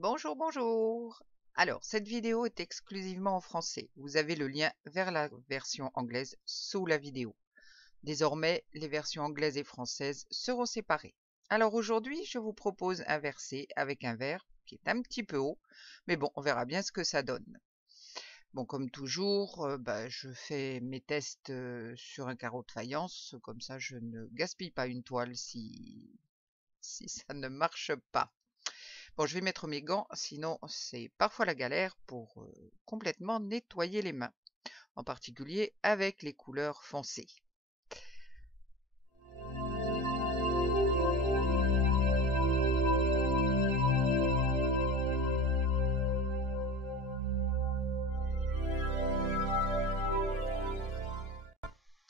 Bonjour, bonjour. Alors, cette vidéo est exclusivement en français. Vous avez le lien vers la version anglaise sous la vidéo. Désormais, les versions anglaises et françaises seront séparées. Alors aujourd'hui, je vous propose un verset avec un vers qui est un petit peu haut, mais bon, on verra bien ce que ça donne. Bon, comme toujours, je fais mes tests sur un carreau de faïence, comme ça je ne gaspille pas une toile si ça ne marche pas. Bon, je vais mettre mes gants, sinon c'est parfois la galère pour complètement nettoyer les mains, en particulier avec les couleurs foncées.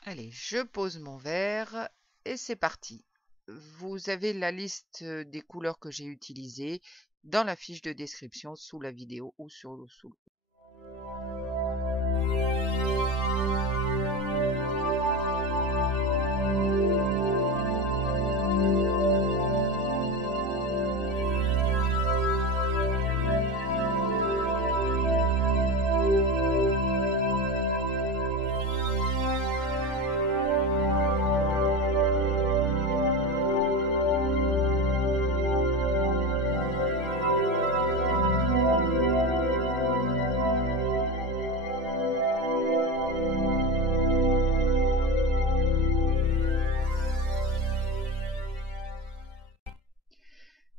Allez, je pose mon verre et c'est parti. Vous avez la liste des couleurs que j'ai utilisées dans la fiche de description sous la vidéo ou sous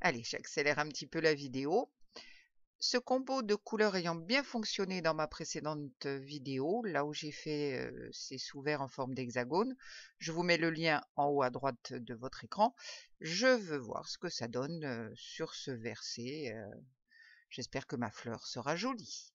Allez, j'accélère un petit peu la vidéo. Ce combo de couleurs ayant bien fonctionné dans ma précédente vidéo, là où j'ai fait ces sous-verts en forme d'hexagone, je vous mets le lien en haut à droite de votre écran. Je veux voir ce que ça donne sur ce verset. J'espère que ma fleur sera jolie.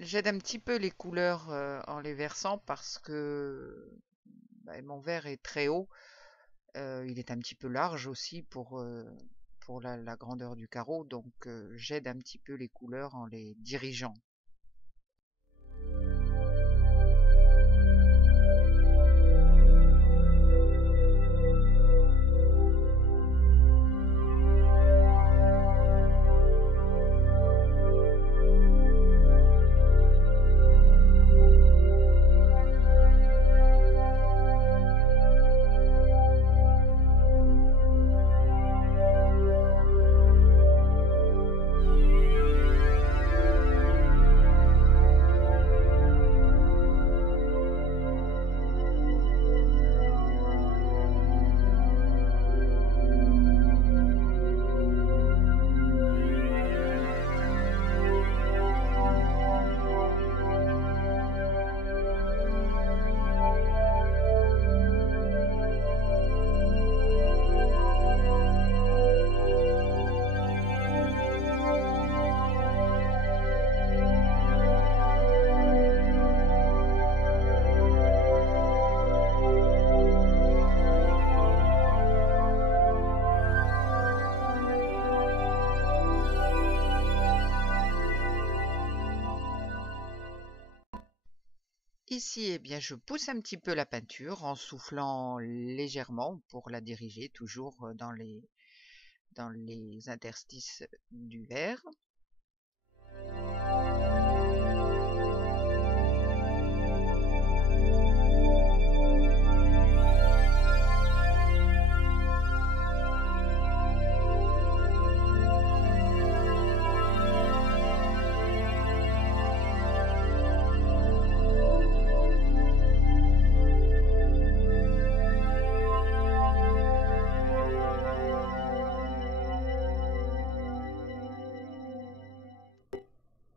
J'aide un petit peu les couleurs en les versant parce que mon verre est très haut. Il est un petit peu large aussi pour la grandeur du carreau, donc j'aide un petit peu les couleurs en les dirigeant. Ici, eh bien, je pousse un petit peu la peinture en soufflant légèrement pour la diriger toujours dans les interstices du verre.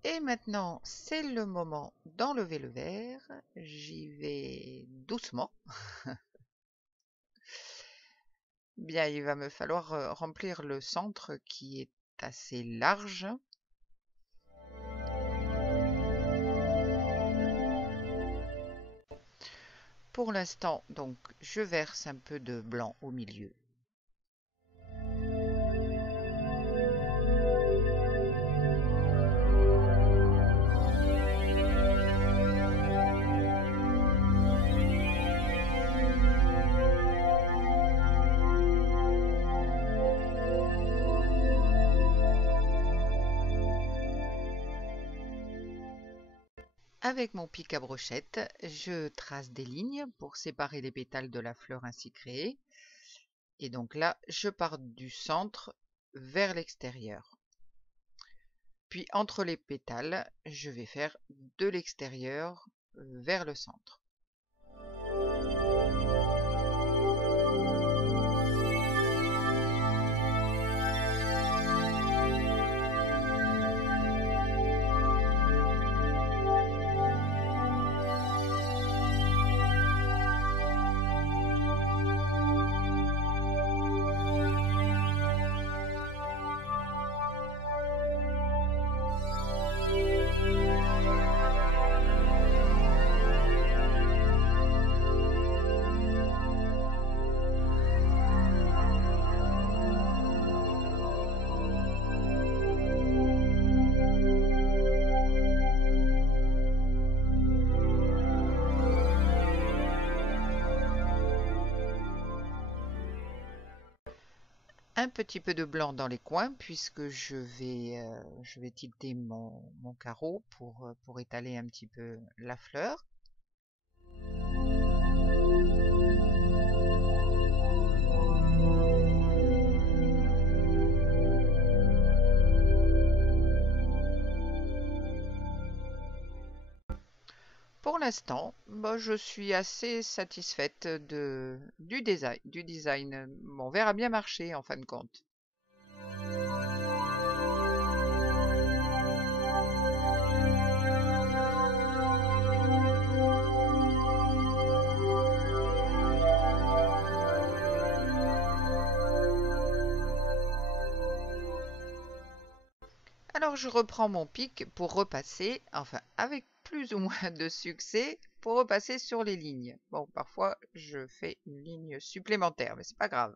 Et maintenant, c'est le moment d'enlever le verre. J'y vais doucement. Bien, il va me falloir remplir le centre qui est assez large. Pour l'instant, donc, je verse un peu de blanc au milieu. Avec mon pic à brochette, je trace des lignes pour séparer les pétales de la fleur ainsi créée. Et donc là, je pars du centre vers l'extérieur. Puis entre les pétales, je vais faire de l'extérieur vers le centre. Un petit peu de blanc dans les coins puisque je vais tilter mon carreau pour étaler un petit peu la fleur. Pour l'instant, je suis assez satisfaite du design. Mon verre a bien marché en fin de compte. Alors je reprends mon pic pour repasser, enfin avec plus ou moins de succès, pour repasser sur les lignes. Bon, parfois je fais une ligne supplémentaire, mais c'est pas grave.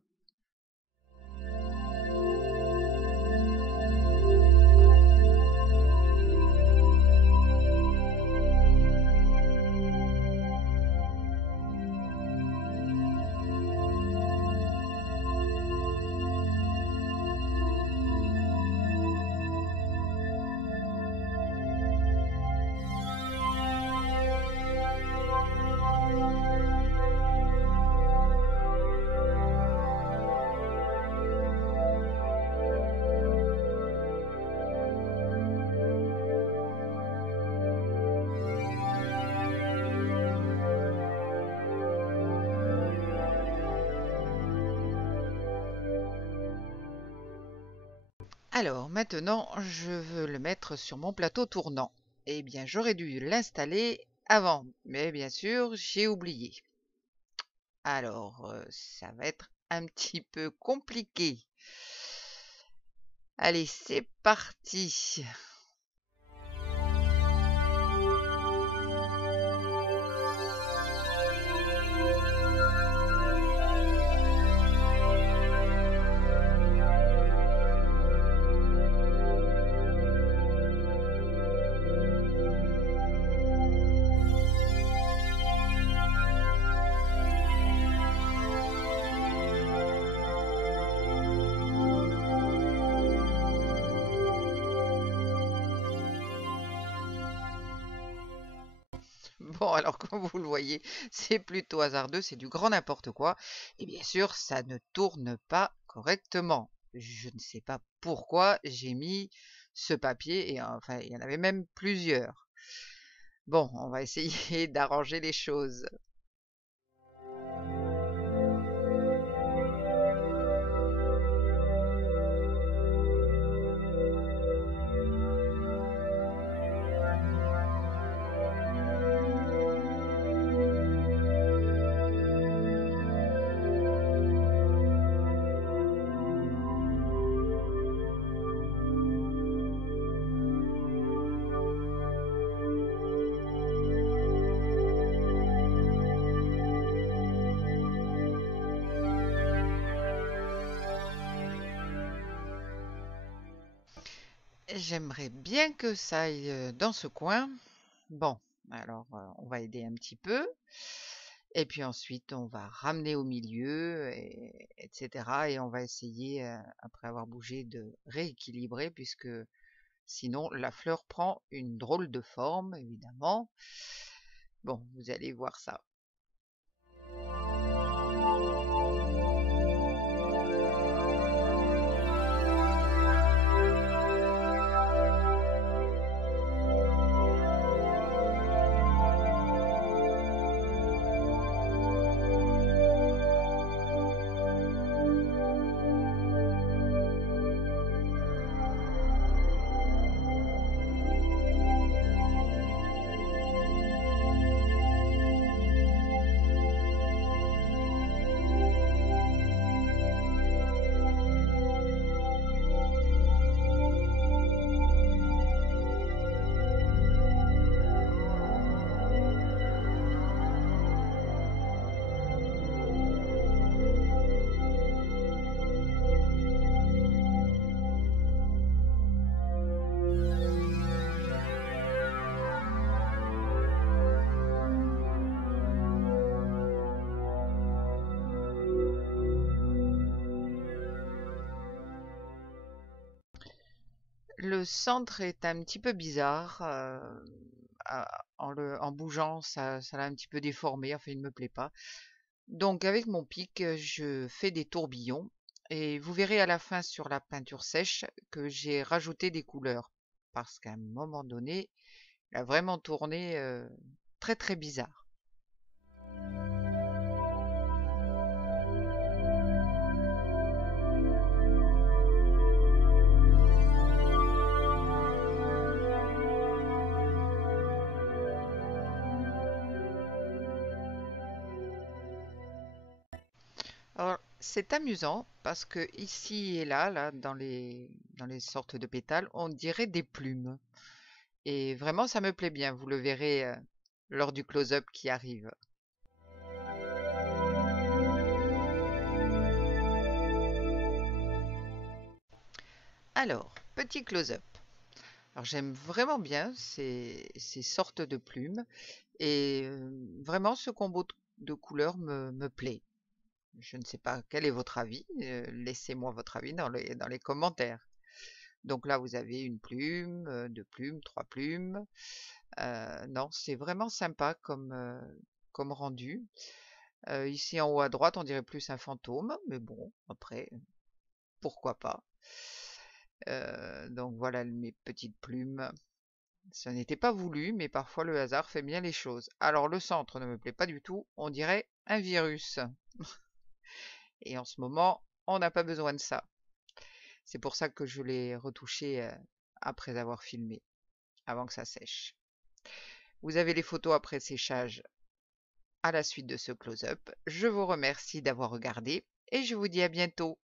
Alors maintenant, je veux le mettre sur mon plateau tournant. Eh bien, j'aurais dû l'installer avant, mais bien sûr, j'ai oublié. Alors, ça va être un petit peu compliqué. Allez, c'est parti. Bon, alors comme vous le voyez, c'est plutôt hasardeux, c'est du grand n'importe quoi. Et bien sûr, ça ne tourne pas correctement. Je ne sais pas pourquoi j'ai mis ce papier, et enfin, il y en avait même plusieurs. Bon, on va essayer d'arranger les choses. J'aimerais bien que ça aille dans ce coin. Bon, alors on va aider un petit peu. Et puis ensuite, on va ramener au milieu, etc. Et on va essayer, après avoir bougé, de rééquilibrer, puisque sinon la fleur prend une drôle de forme, évidemment. Bon, vous allez voir ça. Le centre est un petit peu bizarre. En bougeant, ça l'a un petit peu déformé. Enfin, il ne me plaît pas. Donc, avec mon pic, je fais des tourbillons. Et vous verrez à la fin sur la peinture sèche que j'ai rajouté des couleurs. Parce qu'à un moment donné, il a vraiment tourné très très bizarre. Alors, c'est amusant parce que ici et là, dans les sortes de pétales, on dirait des plumes. Et vraiment, ça me plaît bien. Vous le verrez lors du close-up qui arrive. Alors, petit close-up. Alors, j'aime vraiment bien ces sortes de plumes. Et vraiment, ce combo de couleurs me plaît. Je ne sais pas quel est votre avis. Laissez-moi votre avis dans les commentaires. Donc là, vous avez une plume, deux plumes, trois plumes. Non, c'est vraiment sympa comme rendu. Ici en haut à droite, on dirait plus un fantôme, mais bon, après, pourquoi pas. Donc voilà mes petites plumes. Ce n'était pas voulu, mais parfois le hasard fait bien les choses. Alors le centre ne me plaît pas du tout, on dirait un virus. Et en ce moment, on n'a pas besoin de ça. C'est pour ça que je l'ai retouché après avoir filmé, avant que ça sèche. Vous avez les photos après séchage à la suite de ce close-up. Je vous remercie d'avoir regardé et je vous dis à bientôt.